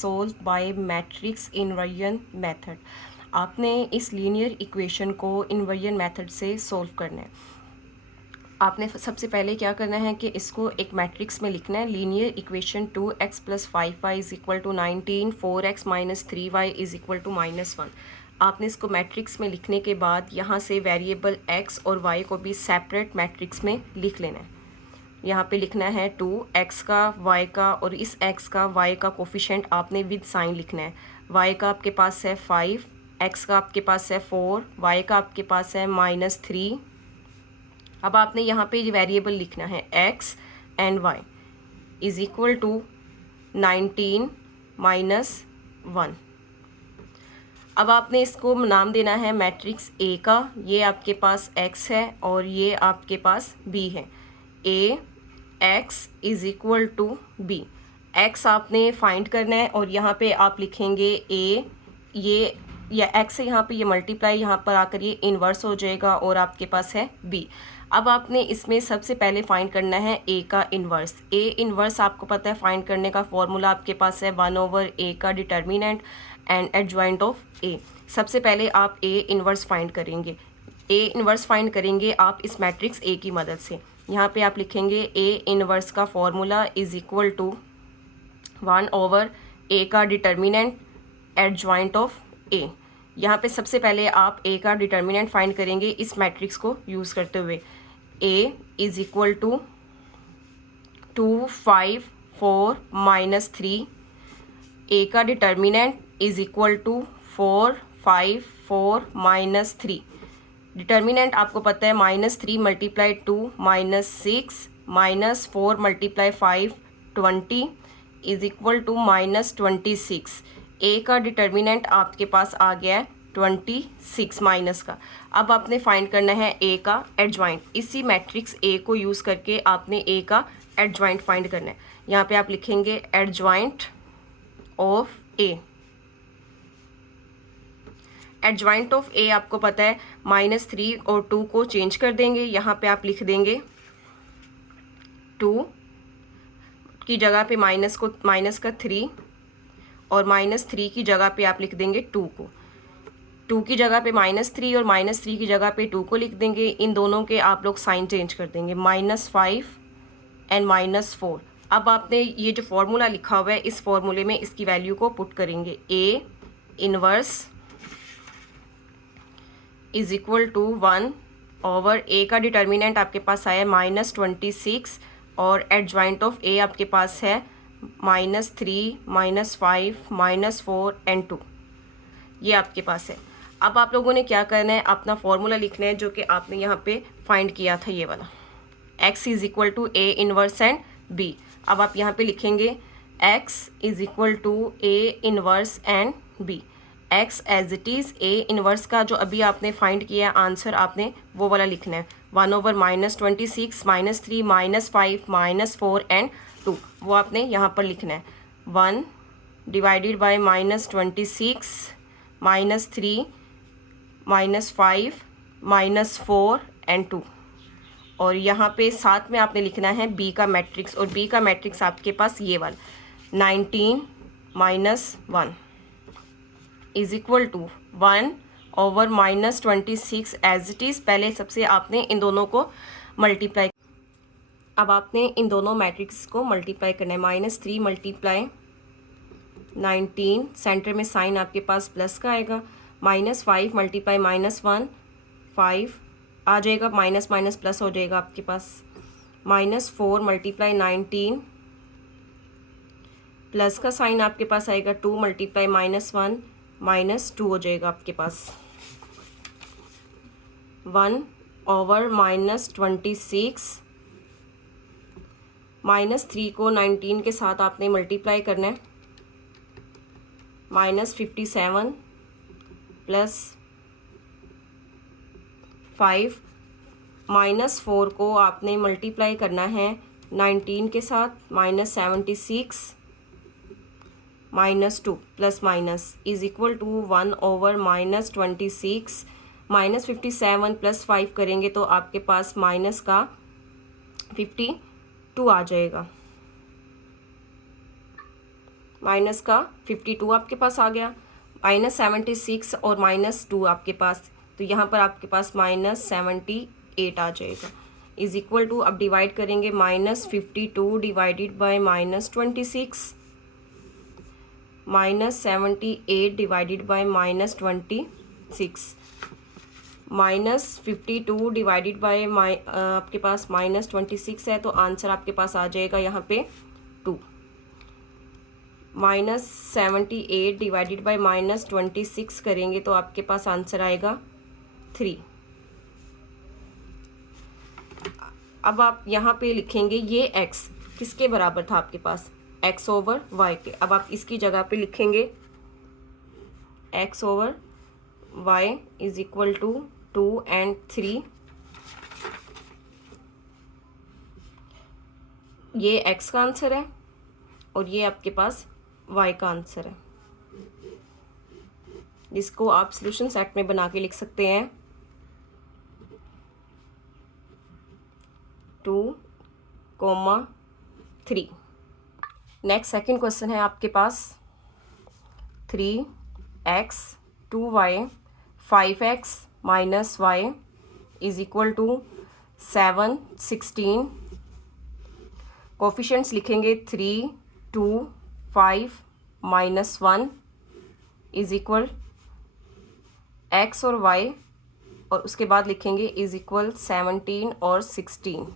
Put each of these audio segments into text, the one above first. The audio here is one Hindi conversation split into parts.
Solve by matrix inversion method. आपने इस लीनियर इक्वेशन को इन्वर्जन मेथड से सोल्व करना है। आपने सबसे पहले क्या करना है कि इसको एक मैट्रिक्स में लिखना है। Linear equation 2x + 5y = 19, 4x - 3y = -1। आपने इसको मैट्रिक्स में लिखने के बाद यहाँ से वेरिएबल x और y को भी सेपरेट मैट्रिक्स में लिख लेना है। यहाँ पे लिखना है 2 x का y का, और इस x का y का कोफिशेंट आपने विद साइन लिखना है। y का आपके पास है 5, x का आपके पास है 4, y का आपके पास है -3। अब आपने यहाँ पे वेरिएबल लिखना है x एंड y = 19 - 1। अब आपने इसको नाम देना है मैट्रिक्स A का। ये आपके पास x है और ये आपके पास b है। A x = b। x आपने फाइंड करना है और यहाँ पे आप लिखेंगे a, ये या x से यहाँ पे ये मल्टीप्लाई, यहाँ पर आकर ये इन्वर्स हो जाएगा और आपके पास है b। अब आपने इसमें सबसे पहले फाइंड करना है a का इन्वर्स। a इन्वर्स आपको पता है फाइंड करने का फॉर्मूला आपके पास है 1/a का determinant and adjoint of a। सबसे पहले आप a इन्वर्स फाइंड करेंगे। a इन्वर्स फाइंड करेंगे आप इस मैट्रिक्स a की मदद से। यहाँ पे आप लिखेंगे a इन्वर्स का फॉर्मूला = 1/a का डिटर्मिनेंट एडजॉइंट ऑफ a। यहाँ पे सबसे पहले आप a का डिटर्मिनेंट फाइंड करेंगे इस मैट्रिक्स को यूज़ करते हुए। a = 2, 5, 4 - 3। a का डिटर्मिनेंट = 4, 5, 4 - 3। डिटर्मिनेंट आपको पता है -3 × 2 -6 -4 × 5 20 = -26। a का डिटर्मिनेंट आपके पास आ गया है 26 माइनस का। अब आपने फाइंड करना है a का एडजॉइंट। इसी मैट्रिक्स a को यूज़ करके आपने a का एडजॉइंट फाइंड करना है। यहाँ पे आप लिखेंगे adjoint of a। Adjoint of a आपको पता है -3 और 2 को चेंज कर देंगे। यहाँ पे आप लिख देंगे 2 की जगह पे माइनस का 3, और -3 की जगह पे आप लिख देंगे 2 को। 2 की जगह पे -3 और -3 की जगह पे 2 को लिख देंगे। इन दोनों के आप लोग साइन चेंज कर देंगे, -5 एंड -4। अब आपने ये जो फॉर्मूला लिखा हुआ है इस फॉर्मूले में इसकी वैल्यू को पुट करेंगे। a इन्वर्स = 1/a का डिटर्मिनेंट आपके पास आया -26 और एडजॉइंट ऑफ a आपके पास है -3 -5 -4 एंड 2। ये आपके पास है। अब आप लोगों ने क्या करना है, अपना फॉर्मूला लिखना है जो कि आपने यहाँ पे फाइंड किया था, ये वाला x = a inverse and b। अब आप यहाँ पे लिखेंगे x = a inverse and b। x as it is a inverse का जो अभी आपने फाइंड किया आंसर, आपने वो वाला लिखना है 1/-26 -3 -5 -4 एंड 2। वो आपने यहाँ पर लिखना है 1 / -26 -3 -5 -4 एंड 2। और यहाँ पे साथ में आपने लिखना है b का मैट्रिक्स, और b का मैट्रिक्स आपके पास ये वाला 19 - 1 = 1/-26 एज इट इज़। पहले सबसे आपने इन दोनों को मल्टीप्लाई, अब आपने इन दोनों मैट्रिक्स को मल्टीप्लाई करना है। -3 × 19, सेंटर में साइन आपके पास प्लस का आएगा। -5 × -1 5 आ जाएगा, माइनस माइनस प्लस हो जाएगा आपके पास। -4 × 19, प्लस का साइन आपके पास आएगा 2 × -1 -2 हो जाएगा आपके पास। 1/-26 -3 को 19 के साथ आपने मल्टीप्लाई करना है। -57 + 5 -4 को आपने मल्टीप्लाई करना है 19 के साथ। -76 -2 प्लस माइनस = 1/-26 -57 + 5 करेंगे तो आपके पास माइनस का 52 आ जाएगा। माइनस का 52 आपके पास आ गया, -76 और -2 आपके पास, तो यहाँ पर आपके पास -78 आ जाएगा। इज इक्वल टू, अब डिवाइड करेंगे, -52 divided by -26, -78 divided by -26, -52 divided by आपके पास -26 है, तो आंसर आपके पास आ जाएगा यहाँ पे 2। -78 डिवाइडेड बाय -26 करेंगे तो आपके पास आंसर आएगा 3। अब आप यहाँ पे लिखेंगे ये x किसके बराबर था आपके पास, x ओवर y के। अब आप इसकी जगह पे लिखेंगे x over y is equal to 2 and 3। ये x का आंसर है और ये आपके पास y का आंसर है, जिसको आप सॉल्यूशन सेट में बना के लिख सकते हैं 2, 3। नेक्स्ट सेकंड क्वेश्चन है आपके पास 3x 2y 5x minus y is equal to 7 16। Coefficients लिखेंगे 3 2 5 -1 इज इक्वल x और y, और उसके बाद लिखेंगे इज इक्वल 17 और 16।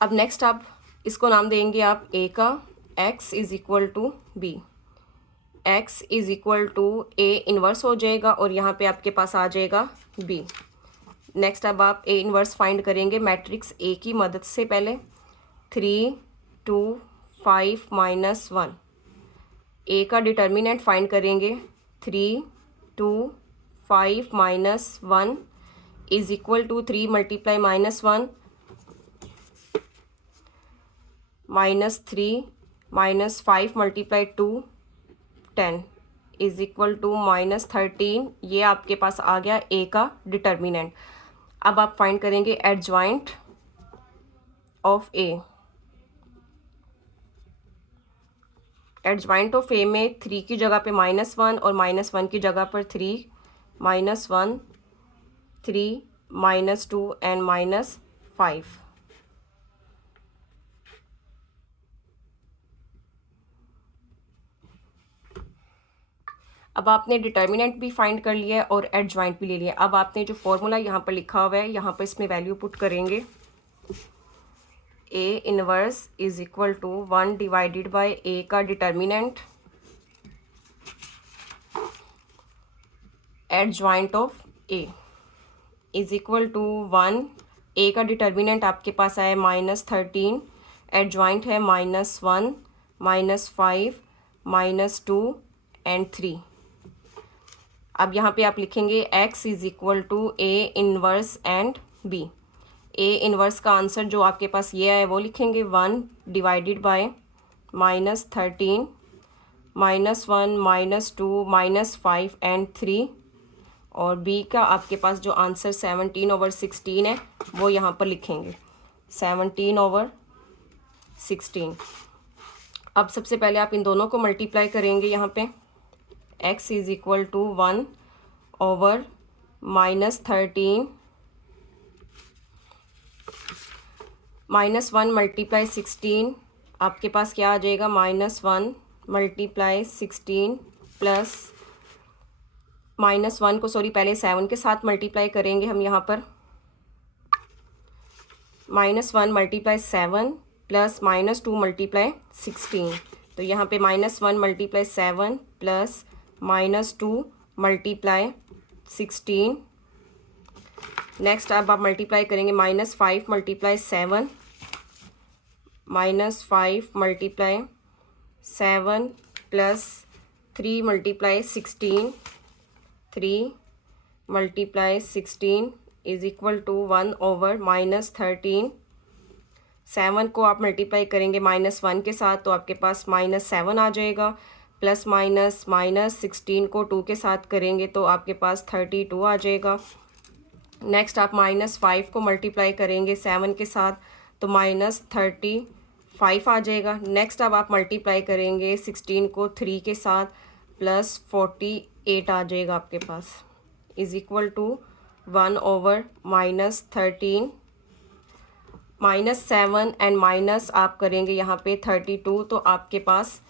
अब नेक्स्ट आप इसको नाम देंगे आप a का, x is equal to b, x is equal to a inverse हो जाएगा और यहाँ पे आपके पास आ जाएगा b। नेक्स्ट अब आप a इन्वर्स फाइंड करेंगे मैट्रिक्स A की मदद से। पहले 3 2 5 -1, A का डिटर्मिनेंट फाइंड करेंगे 3 2 5 -1 is equal to 3 multiply -1 -3 -5 multiply 2 10 is equal to -13। ये आपके पास आ गया A का डिटर्मिनेंट। अब आप फाइंड करेंगे adjoint of A। Adjoint of A में 3 की जगह पे -1 और -1 की जगह पर 3, -1 3 -2 एंड -5। अब आपने डिटर्मिनेंट भी फाइंड कर लिया है और एडजॉइंट भी ले लिया। अब आपने जो फॉर्मूला यहाँ पर लिखा हुआ है, यहाँ पर इसमें वैल्यू पुट करेंगे A inverse is equal to 1 divided by A का determinant adjoint of A is equal to 1। A का डिटर्मिनेंट आपके पास आया -13, एडजॉइंट है -1 -5 -2 एंड 3। अब यहाँ पे आप लिखेंगे x is equal to A inverse and B। A inverse का आंसर जो आपके पास ये है वो लिखेंगे 1 डिवाइडेड बाय -13 -1 -2 -5 एंड 3, और B का आपके पास जो आंसर 17/16 है वो यहाँ पर लिखेंगे 17/16। अब सबसे पहले आप इन दोनों को मल्टीप्लाई करेंगे। यहाँ पे x is equal to 1 over -13 -1 multiply 16, आपके पास क्या आ जाएगा -1 मल्टीप्लाई 16 प्लस -1 को पहले 7 के साथ मल्टीप्लाई करेंगे हम। यहाँ पर -1 मल्टीप्लाई 7 प्लस -2 मल्टीप्लाई 16, तो यहाँ पे -1 मल्टीप्लाई 7 प्लस -2 मल्टीप्लाई 16। नेक्स्ट अब आप मल्टीप्लाई करेंगे -5 मल्टीप्लाई 7 -5 मल्टीप्लाई 7 प्लस 3 multiply 16, 3 multiply 16 is equal to 1 over -13। 7 को आप मल्टीप्लाई करेंगे -1 के साथ तो आपके पास -7 आ जाएगा, प्लस -16 को 2 के साथ करेंगे तो आपके पास 32 आ जाएगा। नेक्स्ट आप -5 को मल्टीप्लाई करेंगे 7 के साथ तो -35 आ जाएगा। नेक्स्ट अब आप मल्टीप्लाई करेंगे 16 को 3 के साथ +48 आ जाएगा आपके पास, is equal to 1/-13 -7 and minus आप करेंगे यहाँ पे 32 तो आपके पास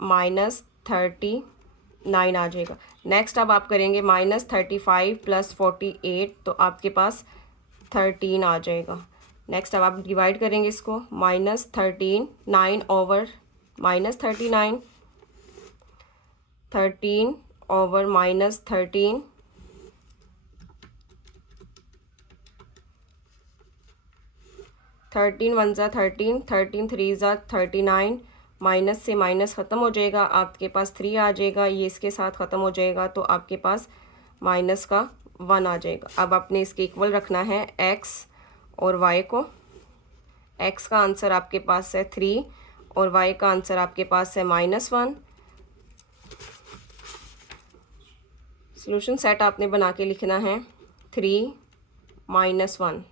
-39 आ जाएगा। नेक्स्ट अब आप करेंगे -35 + 48 तो आपके पास 13 आ जाएगा। नेक्स्ट अब आप डिवाइड करेंगे इसको -13 9/-39 13/-13 13 1 ज़ा 13 13 3 ज़ा 39 माइनस से माइनस ख़त्म हो जाएगा, आपके पास 3 आ जाएगा, ये इसके साथ ख़त्म हो जाएगा तो आपके पास -1 आ जाएगा। अब आपने इसके इक्वल रखना है x और y को। x का आंसर आपके पास है 3 और y का आंसर आपके पास है -1। सॉल्यूशन सेट आपने बना के लिखना है 3 -1।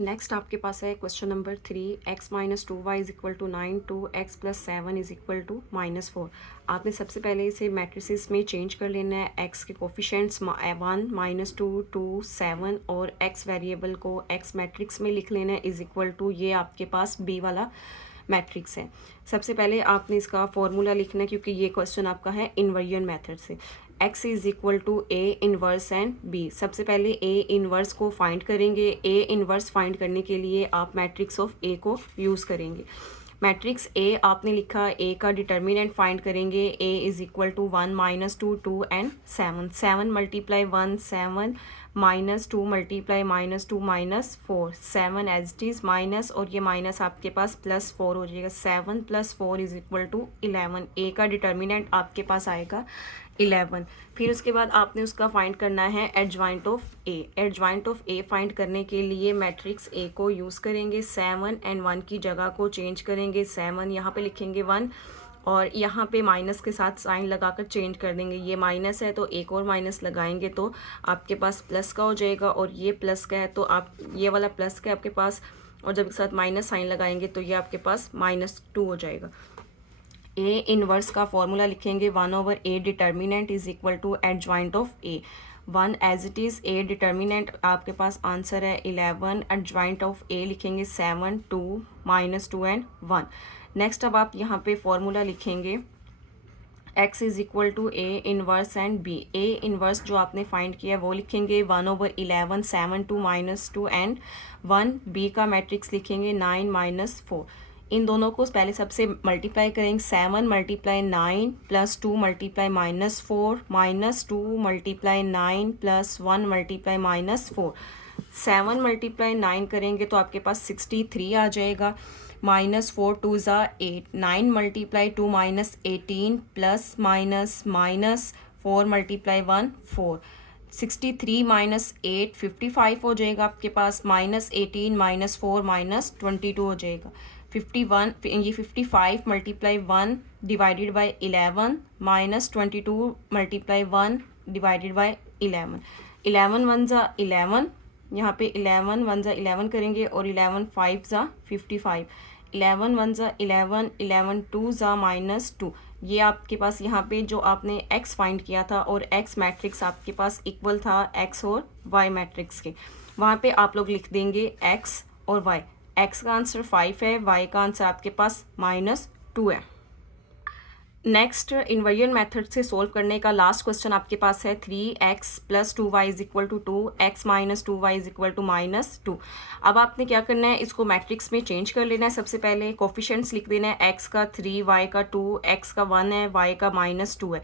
नेक्स्ट आपके पास है question number 3, x - 2y = 9 2x + 7 = -4। आपने सबसे पहले इसे मैट्रिसेस में चेंज कर लेना है। x के कोफिशिएंट्स 1 -2 2 7 और x वेरिएबल को x मैट्रिक्स में लिख लेना है इज़ इक्वल टू ये आपके पास b वाला मैट्रिक्स है। सबसे पहले आपने इसका फॉर्मूला लिखना है क्योंकि ये क्वेश्चन आपका है इन्वर्जन मेथड से। x = A inverse and b। सबसे पहले A इन्वर्स को फाइंड करेंगे। A इन्वर्स फाइंड करने के लिए आप मैट्रिक्स ऑफ A को यूज़ करेंगे। मैट्रिक्स A आपने लिखा, A का डिटर्मिनेंट फाइंड करेंगे। A = 1 -2 2 and 7 7 × 1 7 -2 × -2 -4 7 as it is minus और ये माइनस आपके पास +4 हो जाएगा। 7 + 4 = 11। A का डिटर्मिनेंट आपके पास आएगा 11। फिर उसके बाद आपने उसका फाइंड करना है adjoint of A। Adjoint of A find करने के लिए मैट्रिक्स A को यूज़ करेंगे। 7 और 1 की जगह को चेंज करेंगे। 7 यहाँ पे लिखेंगे 1 और यहाँ पे माइनस के साथ साइन लगाकर चेंज कर देंगे। ये माइनस है तो एक और माइनस लगाएंगे तो आपके पास प्लस का हो जाएगा और ये प्लस का है तो आप ये वाला प्लस का है आपके पास और जब एक साथ माइनस साइन लगाएंगे तो ये आपके पास -2 हो जाएगा। A इन्वर्स का फॉर्मूला लिखेंगे 1/A determinant is equal to adjoint of A। 1 as it is A determinant आपके पास आंसर है 11। एडजॉइंट ऑफ A लिखेंगे 7 2 -2 एंड 1। नेक्स्ट अब आप यहाँ पे फॉर्मूला लिखेंगे x = A inverse and B। A inverse जो आपने फाइंड किया वो लिखेंगे 1/11 7 2 -2 एंड 1। B का मैट्रिक्स लिखेंगे 9 -4। इन दोनों को पहले सबसे मल्टीप्लाई करेंगे। 7 × 9 + 2 × -4 -2 × 9 + 1 × -4 7 × 9 करेंगे तो आपके पास 63 आ जाएगा। -4 2 ज़ा 8 9 × 2 -18 +- -4 × 1 4 63 - 8 55 हो जाएगा आपके पास। -18 -4 -22 हो जाएगा 51। ये 55 × 1 डिवाइडेड बाय 11 -22 × 1 डिवाइडेड बाय 11। 11 1 ज़ा 11 यहाँ पे 11 1 ज़ा 11 करेंगे और 11 5 ज़ा 55। 11 1 ज़ा 11 11 2 ज़ा -2। ये आपके पास यहाँ पे जो आपने x फाइंड किया था और x मैट्रिक्स आपके पास इक्वल था x और y मैट्रिक्स के, वहाँ पे आप लोग लिख देंगे x और y। x का आंसर 5 है, y का आंसर आपके पास -2 है। नेक्स्ट इन्वर्जन मेथड से सोल्व करने का लास्ट क्वेश्चन आपके पास है 3x + 2y = 2 x - 2y = -2। अब आपने क्या करना है, इसको मैट्रिक्स में चेंज कर लेना है। सबसे पहले कोफिशिएंट्स लिख देना है। x का 3 y का 2 x का 1 है y का -2 है।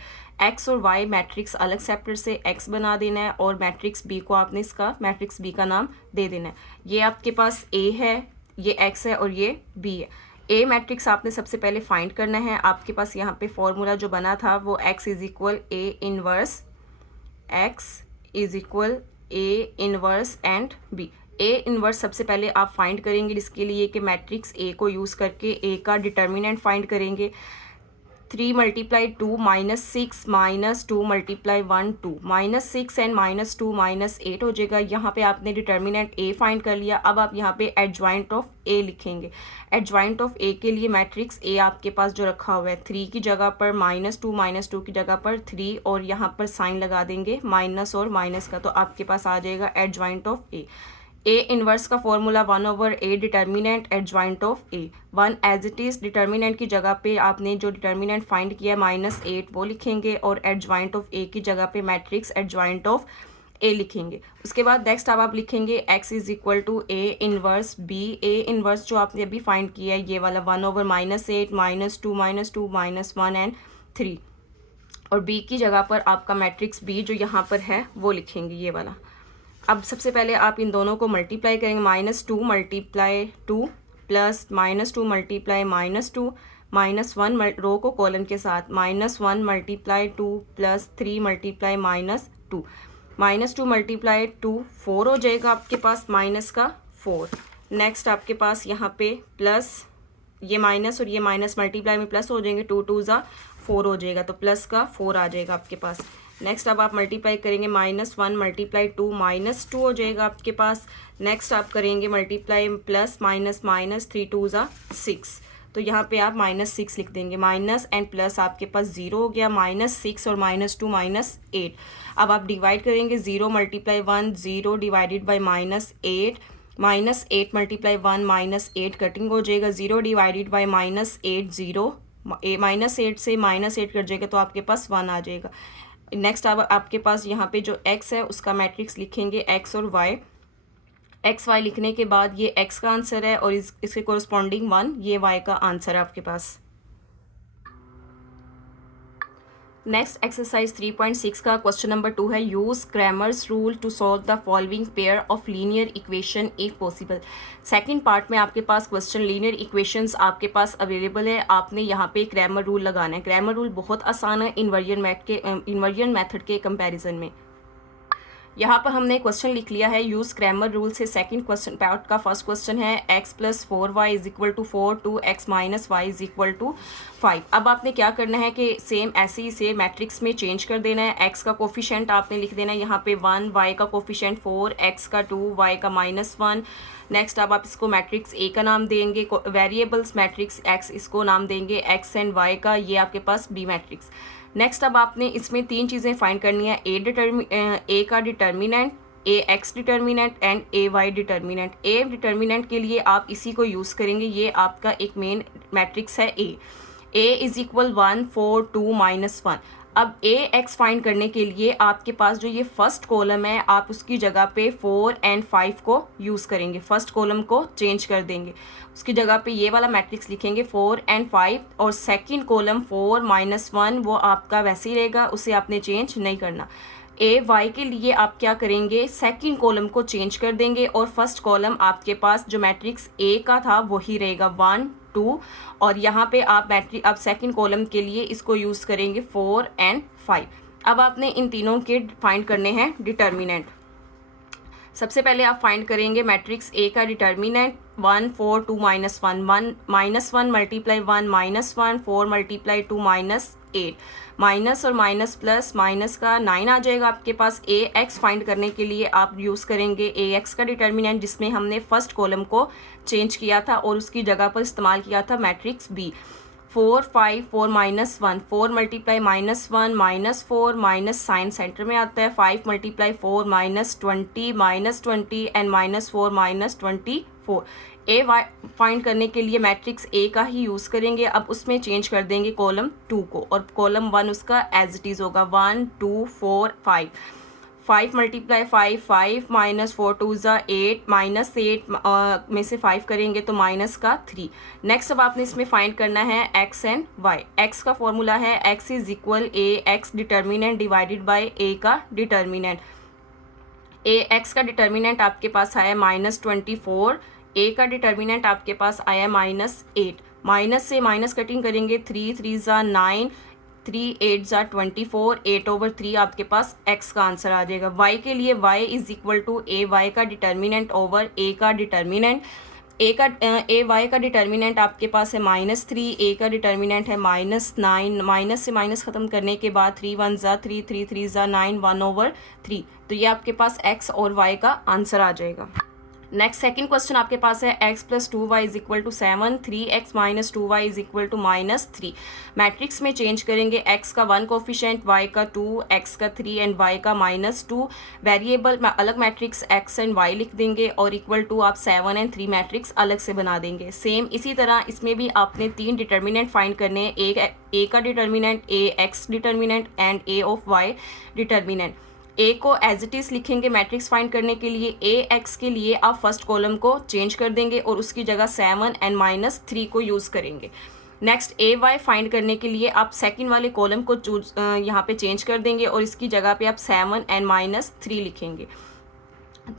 x और y मैट्रिक्स अलग सेपरेट से x बना देना है और मैट्रिक्स b को आपने इसका मैट्रिक्स b का नाम दे देना है। ये आपके पास a है, ये x है और ये b है। ए मैट्रिक्स आपने सबसे पहले फाइंड करना है। आपके पास यहाँ पे फॉर्मूला जो बना था वो x = A inverse and B। A inverse सबसे पहले आप फाइंड करेंगे जिसके लिए कि मैट्रिक्स A को यूज़ करके A का डिटर्मिनेंट फाइंड करेंगे। 3 multiply 2 minus 6 minus 2 multiply 1 2 minus 6 and minus 2 minus 8 हो जाएगा। यहाँ पे आपने डिटर्मिनेंट ए फाइंड कर लिया। अब आप यहाँ पे एडजॉइंट ऑफ ए लिखेंगे। एडजॉइंट ऑफ ए के लिए मैट्रिक्स ए आपके पास जो रखा हुआ है 3 की जगह पर माइनस टू की जगह पर 3 और यहाँ पर साइन लगा देंगे माइनस और माइनस का, तो आपके पास आ जाएगा एडजॉइंट ऑफ ए इनवर्स का formula 1/a determinant adjoint of A 1 as it is. Determinant की जगह पे आपने जो डिटर्मिनेंट फाइंड किया -8 वो लिखेंगे और एडजॉइंट ऑफ ए की जगह पे मैट्रिक्स एडजॉइंट ऑफ ए लिखेंगे। उसके बाद नेक्स्ट अब आप लिखेंगे x is equal to A inverse B. A inverse जो आपने अभी फाइंड किया है ये वाला 1/-8 -2 -1 एंड 3 और b की जगह पर आपका मैट्रिक्स b जो यहाँ पर है वो लिखेंगे ये वाला। अब सबसे पहले आप इन दोनों को मल्टीप्लाई करेंगे। -2 मल्टीप्लाई 2 प्लस -2 मल्टीप्लाई -2 -1 रो को कॉलम के साथ -1 मल्टीप्लाई 2 प्लस 3 मल्टीप्लाई -2 -2 मल्टीप्लाई 2 4 हो जाएगा आपके पास माइनस का 4। नेक्स्ट आपके पास यहाँ पे प्लस ये माइनस और ये माइनस मल्टीप्लाई में प्लस हो जाएंगे 2 2 ज़ा 4 हो जाएगा, तो प्लस का 4 आ जाएगा आपके पास। नेक्स्ट अब आप मल्टीप्लाई करेंगे -1 मल्टीप्लाई 2 -2 हो जाएगा आपके पास। नेक्स्ट आप करेंगे मल्टीप्लाई प्लस माइनस 3 2 ज़ा 6, तो यहाँ पे आप -6 लिख देंगे। माइनस एंड प्लस आपके पास 0 हो गया, -6 और -2 -8। अब आप डिवाइड करेंगे 0 multiply 1 0 divided by -8 -8 multiply 1 -8 cutting हो जाएगा। 0 डिवाइडेड बाई -8 0 -8 से -8 कट जाएगा तो आपके पास 1 आ जाएगा। नेक्स्ट अब आपके पास यहाँ पे जो x है उसका मैट्रिक्स लिखेंगे x और y। एक्स वाई लिखने के बाद ये x का आंसर है और इसके कोरस्पॉन्डिंग 1 ये y का आंसर है आपके पास। नेक्स्ट एक्सरसाइज 3.6 का क्वेश्चन नंबर 2 है use Cramer's rule to solve the following pair of linear equation if possible. Second part में आपके पास क्वेश्चन लीनियर इक्वेशंस आपके पास अवेलेबल है। आपने यहाँ पे क्रैमर रूल लगाना है। क्रैमर रूल बहुत आसान है इन्वर्जन मेथड के कंपैरिजन में। यहाँ पर हमने क्वेश्चन लिख लिया है यूज क्रैमर रूल से। सेकंड क्वेश्चन पार्ट का फर्स्ट क्वेश्चन है x + 4y = 4 2x - y = 5। अब आपने क्या करना है कि सेम ऐसे ही से मैट्रिक्स में चेंज कर देना है। x का कोफिशिएंट आपने लिख देना है यहाँ पे 1, y का कोफिशिएंट 4, x का 2, y का -1। नेक्स्ट अब आप इसको मैट्रिक्स ए का नाम देंगे। वेरिएबल्स मैट्रिक्स x इसको नाम देंगे x एंड y का, ये आपके पास b मैट्रिक्स। नेक्स्ट अब आपने इसमें 3 चीज़ें फाइंड करनी है। ए का determinant, A X determinant and A Y determinant. A determinant के लिए आप इसी को यूज़ करेंगे। ये आपका एक मेन मैट्रिक्स है ए इज इक्वल 1 4 2 -1। अब ए एक्स फाइंड करने के लिए आपके पास जो ये फर्स्ट कॉलम है आप उसकी जगह पे 4 एंड 5 को यूज़ करेंगे। फर्स्ट कॉलम को चेंज कर देंगे, उसकी जगह पे ये वाला मैट्रिक्स लिखेंगे 4 एंड 5 और सेकंड कॉलम 4 -1 वो आपका वैसे ही रहेगा, उसे आपने चेंज नहीं करना। ए वाई के लिए आप क्या करेंगे सेकंड कॉलम को चेंज कर देंगे और फर्स्ट कॉलम आपके पास जो मैट्रिक्स ए का था वही रहेगा 1 2 और यहाँ पे आप सेकंड कॉलम के लिए इसको यूज़ करेंगे 4 एंड 5। अब आपने इन तीनों के फाइंड करने हैं डिटर्मिनेंट। सबसे पहले आप फाइंड करेंगे मैट्रिक्स ए का डिटर्मिनेंट 1 4 2 -1 -1 मल्टीप्लाई 1 -1 4 मल्टीप्लाई 2 -8 माइनस और माइनस प्लस माइनस का 9 आ जाएगा आपके पास। ए एक्स फाइंड करने के लिए आप यूज़ करेंगे ए एक्स का डिटर्मिनेंट जिसमें हमने फर्स्ट कॉलम को चेंज किया था और उसकी जगह पर इस्तेमाल किया था matrix B. 4 5 4 -1 4 multiply -1 -4 minus sign center में आता है। 5 multiply 4 -20 and -4 -24। A Y find करने के लिए मैट्रिक्स ए का ही यूज़ करेंगे। अब उसमें चेंज कर देंगे कॉलम 2 को और कॉलम 1 उसका एज इट इज़ होगा 1 2 4 5। 5 मल्टीप्लाई 5 -4 2 ज़ा 8 -8 में से 5 करेंगे तो माइनस का 3। नेक्स्ट अब आपने इसमें फाइंड करना है x एंड y। x का फॉर्मूला है x is equal A X determinant divided by A का डिटर्मिनेंट। ए एक्स का डिटर्मिनेंट आपके पास आया -24, ए का डिटर्मिनेंट आपके पास आया -8। माइनस से माइनस कटिंग करेंगे 3 3 ज़ा 9 3 8 ज़ा 24 8/3 आपके पास x का आंसर आ जाएगा। y के लिए y is equal to A Y का डिटर्मिनेंट ओवर ए का डिटर्मिनेंट। ए वाई का डिटर्मिनेंट आपके पास है -3, ए का डिटर्मिनेंट है -9, माइनस से माइनस ख़त्म करने के बाद 3 1 ज़ा 3, 3 3 ज़ा 9, 1/3। तो ये आपके पास एक्स और वाई का आंसर आ जाएगा। नेक्स्ट सेकंड क्वेश्चन आपके पास है x + 2y = 7, 3x - 2y = -3। Matrix में चेंज करेंगे, x का 1 कोफिशिएंट, y का 2, x का 3 एंड y का -2। वेरिएबल में अलग मैट्रिक्स x एंड y लिख देंगे और इक्वल टू आप 7 एंड 3 मैट्रिक्स अलग से बना देंगे। सेम इसी तरह इसमें भी आपने 3 डिटर्मिनेंट फाइंड करने हैं, a का determinant, ax determinant and a of y determinant. A को एज इट इज़ लिखेंगे मैट्रिक्स फाइंड करने के लिए। ए एक्स के लिए आप फर्स्ट कॉलम को चेंज कर देंगे और उसकी जगह 7 एंड -3 को यूज़ करेंगे। नेक्स्ट ए वाई फाइंड करने के लिए आप सेकंड वाले कॉलम को चूज यहाँ पे चेंज कर देंगे और इसकी जगह पे आप 7 एंड -3 लिखेंगे।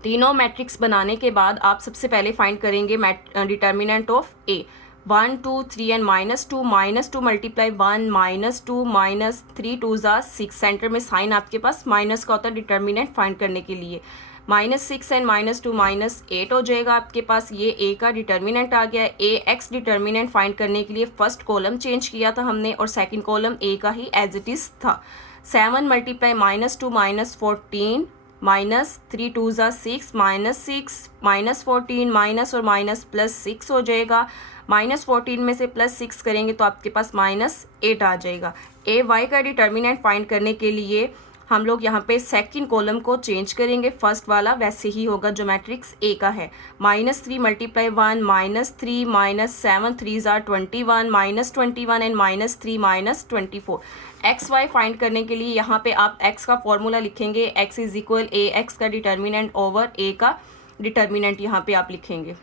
तीनों मैट्रिक्स बनाने के बाद आप सबसे पहले फाइंड करेंगे डिटर्मिनेंट ऑफ ए। 1 2 3 एंड -2, -2 × 1 -2 -3 2 ज़ा 6। सेंटर में साइन आपके पास माइनस का होता है डिटर्मिनेंट फाइंड करने के लिए। -6 एंड -2 -8 हो जाएगा आपके पास। ये ए का डिटर्मिनेंट आ गया है। ए एक्स डिटर्मिनेंट फाइंड करने के लिए फर्स्ट कॉलम चेंज किया था हमने और सेकंड कॉलम ए का ही एज इट इज़ था। 7 × -2 -14 -3 2 ज़ा 6 -6 -14 माइनस और माइनस +6 हो जाएगा। -14 में से +6 करेंगे तो आपके पास -8 आ जाएगा। ए वाई का डिटर्मिनेंट फाइंड करने के लिए हम लोग यहाँ पे सेकंड कॉलम को चेंज करेंगे, फर्स्ट वाला वैसे ही होगा जो मैट्रिक्स ए का है। -3 × 1 -3 -7 3 ज़ा 21 -21 एंड -3 -24। एक्स वाई फाइंड करने के लिए यहाँ पे आप एक्स का फॉर्मूला लिखेंगे, x = ए एक्स का डिटर्मिनेंट ओवर ए का डिटर्मिनेंट यहाँ पे आप लिखेंगे।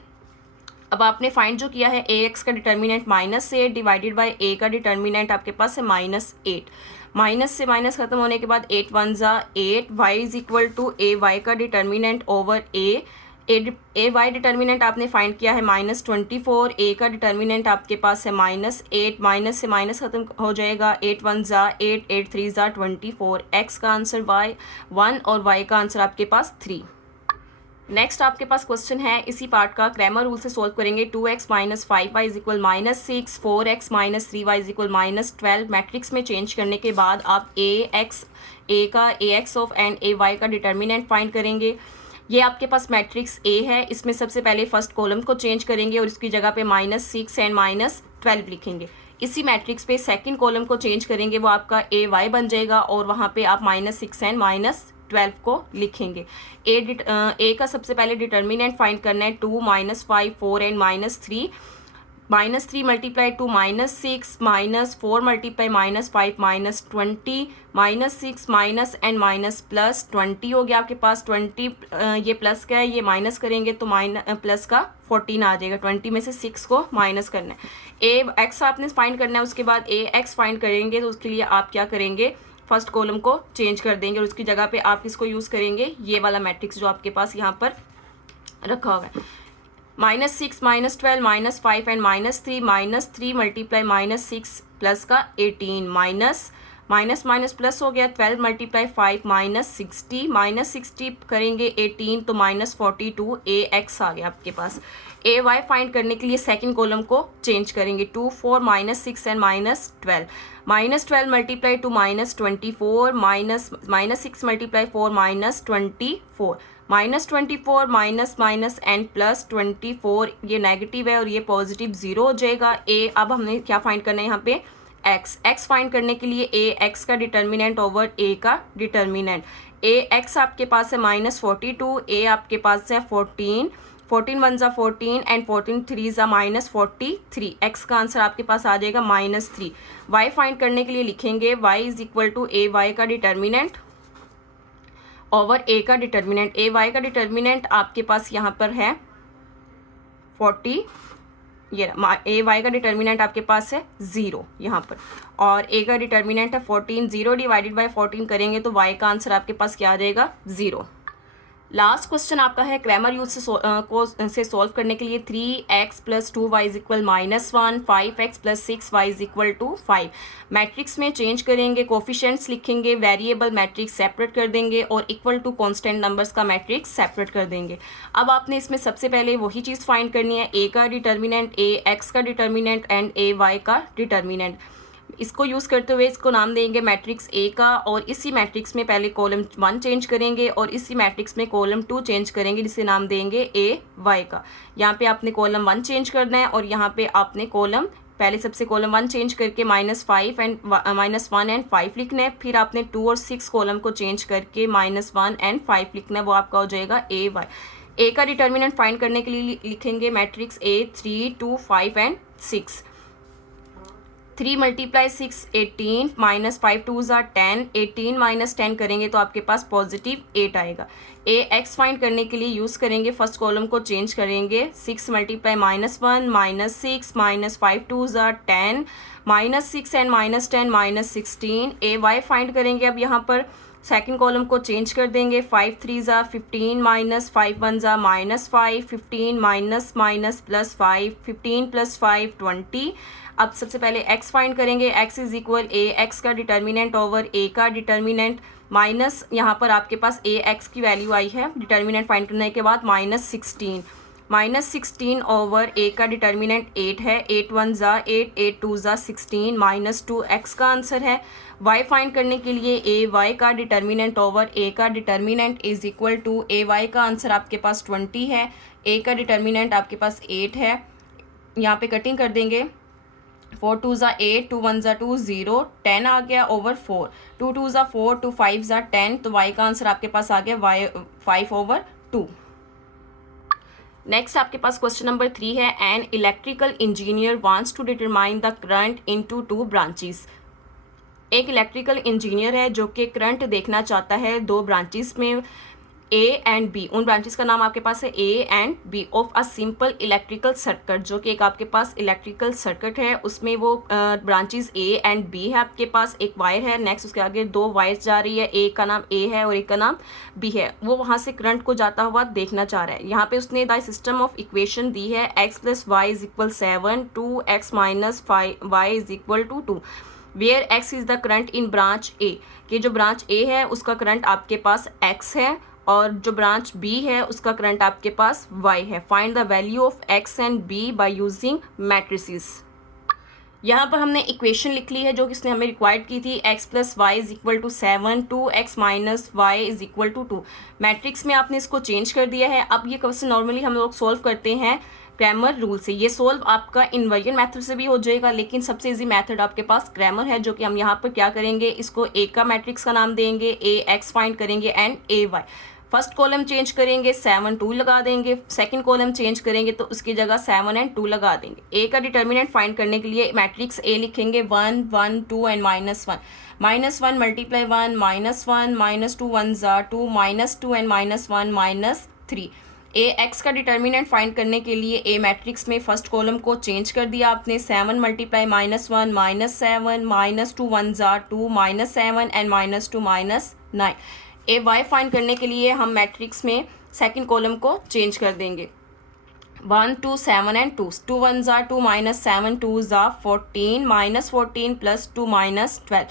अब आपने फाइंड जो किया है ए एक्स का डिटर्मिनेंट -8 डिवाइडेड बाय ए का डिटर्मिनेंट आपके पास है -8। माइनस से माइनस खत्म होने के बाद 8 1 ज़ा 8, y = ए वाई का डिटर्मिनेंट ओवर ए वाई डिटर्मिनेंट आपने फाइंड किया है -24। ए का डिटर्मिनेंट आपके पास है -8, माइनस से माइनस खत्म हो जाएगा। 8 1 ज़ा 8, 8 3 ज़ा 24। एक्स का आंसर 1 और y का आंसर आपके पास 3। नेक्स्ट आपके पास क्वेश्चन है इसी पार्ट का, क्रैमर रूल से सॉल्व करेंगे। 2x - 5y = -6, 4x - 3y = -12। Matrix में चेंज करने के बाद आप ए का ax ऑफ एंड ay का डिटर्मिनेंट फाइंड करेंगे। ये आपके पास मैट्रिक्स ए है, इसमें सबसे पहले फर्स्ट कॉलम को चेंज करेंगे और इसकी जगह पे -6 एंड -12 लिखेंगे। इसी मैट्रिक्स पे सेकंड कॉलम को चेंज करेंगे, वो आपका ए वाई बन जाएगा और वहाँ पे आप -6 एंड -12 को लिखेंगे। ए का सबसे पहले डिटर्मिनेंट फाइंड करना है। 2 -5 4 एंड -3 -3 × 2 -6 -4 × -5 -20 -6 एंड +20 हो गया आपके पास। 20 ये प्लस का है, ये माइनस करेंगे तो प्लस का 14 आ जाएगा। 20 में से 6 को माइनस करना है। ए एक्स आपने फाइंड करना है, उसके बाद ए एक्स फाइंड करेंगे तो उसके लिए आप क्या करेंगे, फर्स्ट कॉलम को चेंज कर देंगे और उसकी जगह पे आप किसको यूज़ करेंगे, ये वाला मैट्रिक्स जो आपके पास यहाँ पर रखा हुआ है। -6 -12 -5 एंड -3 -3 × -6 प्लस का 18 माइनस प्लस हो गया। 12 × 5 -60 करेंगे 18 तो -42। ए एक्स आ गया आपके पास। ए वाई फाइंड करने के लिए सेकंड कॉलम को चेंज करेंगे। 2 4 -6 एंड -12 -12 × 2 -24 -6 × 4 -24 एंड +24। ये नेगेटिव है और ये पॉजिटिव 0 हो जाएगा। ए अब हमने क्या फाइंड करना है यहाँ पे, एक्स फाइंड करने के लिए ए एक्स का डिटर्मिनेंट ओवर ए का डिटर्मिनेंट। ए एक्स आपके पास है -42, ए आपके पास है 14 1 ज़ा 14 एंड 14 3 ज़ा -43। एक्स का आंसर आपके पास आ जाएगा -3। वाई फाइंड करने के लिए लिखेंगे y = ए वाई का डिटर्मिनेंट ओवर ए का डिटर्मिनेंट। ए वाई का डिटर्मिनेंट आपके पास यहाँ पर है 40, ये ए वाई का डिटर्मिनेंट आपके पास है 0 यहाँ पर, और ए का डिटर्मिनेंट है 14। 0 डिवाइडेड बाय 14 करेंगे तो y का आंसर आपके पास क्या आ जाएगा, 0। लास्ट क्वेश्चन आपका है क्रैमर यूज से सॉल्व करने के लिए 3x + 2y = -1, 5x + 6y = 5। Matrix में चेंज करेंगे, कोफिशिएंट्स लिखेंगे, वेरिएबल मैट्रिक्स सेपरेट कर देंगे और इक्वल टू कांस्टेंट नंबर्स का मैट्रिक्स सेपरेट कर देंगे। अब आपने इसमें सबसे पहले वही चीज़ फाइंड करनी है, a का डिटर्मिनेंट, ax का डिटर्मिनेंट एंड ay का डिटर्मिनेंट। इसको यूज़ करते हुए इसको नाम देंगे मैट्रिक्स ए का, और इसी मैट्रिक्स में पहले कॉलम 1 चेंज करेंगे और इसी मैट्रिक्स में कॉलम 2 चेंज करेंगे, जिसे नाम देंगे ए वाई का। यहाँ पे आपने कॉलम 1 चेंज करना है और यहाँ पे आपने कॉलम पहले सबसे कॉलम 1 चेंज करके -1 एंड 5 लिखना है, फिर आपने 2 और 6 कॉलम को चेंज करके -1 एंड 5 लिखना है, वो आपका हो जाएगा ए वाई। ए का डिटर्मिनेंट फाइंड करने के लिए लिखेंगे matrix A 3, 2, 5 and 6। 3 × 6 18, -5 2s are 10, 18 - 10 करेंगे तो आपके पास +8 आएगा। ax फाइंड करने के लिए यूज़ करेंगे, फर्स्ट कॉलम को चेंज करेंगे, 6 × -1 -6, -5 2s are 10, -6 and -10 -16। ay find करेंगे, अब यहाँ पर सेकंड कॉलम को चेंज कर देंगे, 5 3s are 15, -5 1s are -5, 15 -+5, 15 + 5 20। अब सबसे पहले x फाइंड करेंगे, x = ax का डिटर्मिनेंट ओवर a का डिटर्मिनेंट माइनस, यहाँ पर आपके पास ax की वैल्यू आई है डिटर्मिनेंट फाइंड करने के बाद -16 ओवर a का डिटर्मिनेंट 8 है, 8 1s are 8, 8 2s are 16, -2x का आंसर है। y फाइंड करने के लिए ay का डिटर्मिनेंट ओवर a का डिटर्मिनेंट = ay का आंसर आपके पास 20 है, a का डिटर्मिनेंट आपके पास 8 है, यहाँ पे कटिंग कर देंगे, 4 2s are 8, 2 1s are 2, 0, 10 आ गया over 4, 2 2s are 4, 2 5s are 10, तो y का आंसर आपके पास आ गया 5/2। नेक्स्ट आपके पास क्वेश्चन नंबर 3 है, an electrical engineer wants to determine the current into 2 branches. एक इलेक्ट्रिकल इंजीनियर है जो कि करंट देखना चाहता है 2 ब्रांचेस में, ए एंड बी। उन ब्रांचेस का नाम आपके पास है A and B of a simple electrical circuit, जो कि एक आपके पास इलेक्ट्रिकल सर्किट है, उसमें वो ब्रांचेस ए एंड बी है। आपके पास एक वायर है, नेक्स्ट उसके आगे 2 वायर्स जा रही है, एक का नाम ए है और एक का नाम बी है, वो वहाँ से करंट को जाता हुआ देखना चाह रहा है। यहाँ पे उसने द सिस्टम ऑफ इक्वेशन दी है, x + y = 7, 2x - 5y = 2, where x is the current in branch A, कि जो ब्रांच ए है उसका करंट आपके पास x है और जो ब्रांच बी है उसका करंट आपके पास y है। Find the value of x and b by using matrices. यहाँ पर हमने इक्वेशन लिख ली है जो किसने हमें रिक्वायर्ड की थी, x + y = 7, 2x - y = 2। Matrix में आपने इसको चेंज कर दिया है। अब ये क्वेश्चन नॉर्मली हम लोग सॉल्व करते हैं क्रैमर रूल से। ये सॉल्व आपका इन्वर्जन मेथड से भी हो जाएगा, लेकिन सबसे इजी मेथड आपके पास क्रैमर है, जो कि हम यहाँ पर क्या करेंगे, इसको ए का मैट्रिक्स का नाम देंगे, ax फाइंड करेंगे and ay। First column change करेंगे, 7 2 लगा देंगे, सेकंड कॉलम चेंज करेंगे तो उसकी जगह 7 एंड 2 लगा देंगे। ए का डिटर्मिनेंट फाइंड करने के लिए मैट्रिक्स ए लिखेंगे 1 1 2 and -1 -1 × 1 -1 -2 1s are 2, -2 and -1 -3। A X का डिटर्मिनेंट फाइंड करने के लिए ए मैट्रिक्स में फर्स्ट कॉलम को चेंज कर दिया आपने, 7 × -1 -7 -2 1s are 2, -7 and -2 -9। A Y find करने के लिए हम मैट्रिक्स में सेकंड कॉलम को चेंज कर देंगे, 1 2 7 and 2, 2 1s are 2 -7 2s are 14, -14 + 2 -12।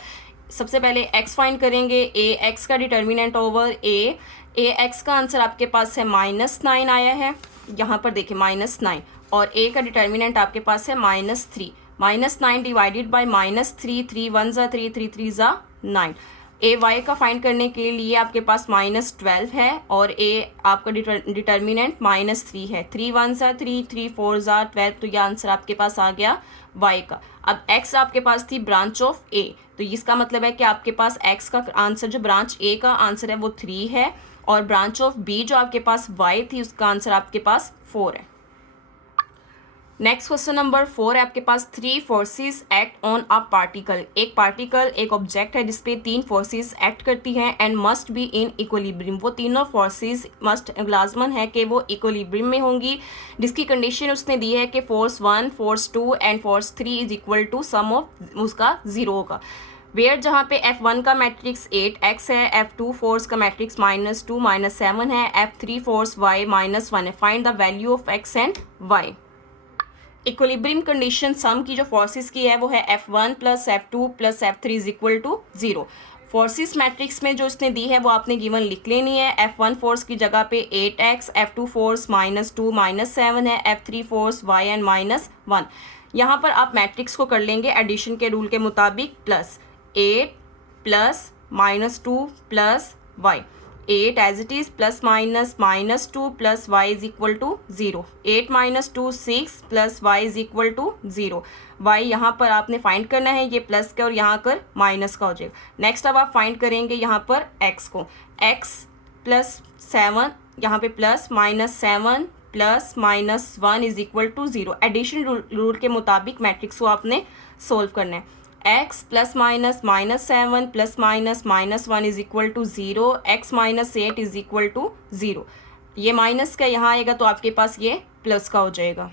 सबसे पहले x फाइंड करेंगे, ए एक्स का डिटर्मिनेंट ओवर ए एक्स का आंसर आपके पास है -9 आया है, यहाँ पर देखिए -9, और a का डिटर्मिनेंट आपके पास है -3, -9 divided by -3, 3 1s are 3, 3 3s are 9। A Y का फाइंड करने के लिए आपके पास -12 है और ए आपका डिटर्मिनेंट -3 है, 3 1s are 3, 3 4s are 12, तो यह आंसर आपके पास आ गया y का। अब x आपके पास थी ब्रांच ऑफ a, तो इसका मतलब है कि आपके पास x का आंसर, जो ब्रांच a का आंसर है वो 3 है, और ब्रांच ऑफ b जो आपके पास y थी उसका आंसर आपके पास 4 है। नेक्स्ट क्वेश्चन नंबर 4 है आपके पास, 3 forces act on a particle. एक पार्टिकल एक ऑब्जेक्ट है जिसपे 3 फोर्सेस एक्ट करती हैं and must be in equilibrium. वो तीनों फोर्सेस मस्ट लाजमन है कि वो इक्विलिब्रियम में होंगी, जिसकी कंडीशन उसने दी है कि force 1 force 2 and force 3 = sum of उसका 0 होगा। वेयर जहाँ पे F1 का मैट्रिक्स 8x है, F2 फोर्स का मैट्रिक्स -2 -7 है, F3 फोर्स y -1 है। Find the value of x and y। Equilibrium condition sum की जो फोर्सेस की है वो है F1 plus F2 plus F3 is equal to 0। Forces matrix में जो इसने दी है वो आपने गिवन लिख लेनी है। F1 फोर्स की जगह पे 8x, F2 फोर्स -2 -7 है, F3 फोर्स y एंड -1। यहाँ पर आप मैट्रिक्स को कर लेंगे एडिशन के रूल के मुताबिक, plus 8 plus -2 plus y, 8 as it is, plus -2 plus y is equal to 0, 8 -2 6 plus y is equal to 0। y यहाँ पर आपने फाइंड करना है, ये प्लस का और यहाँ कर माइनस का हो जाएगा। नेक्स्ट अब आप फाइंड करेंगे यहाँ पर x को, x प्लस 7, यहाँ पे plus -7 plus -1 is equal to 0। Addition rule के मुताबिक मैट्रिक्स को आपने सोल्व करना है। x plus -7 plus -1 is equal to 0, x -8 is equal to 0। ये माइनस का यहाँ आएगा तो आपके पास ये प्लस का हो जाएगा।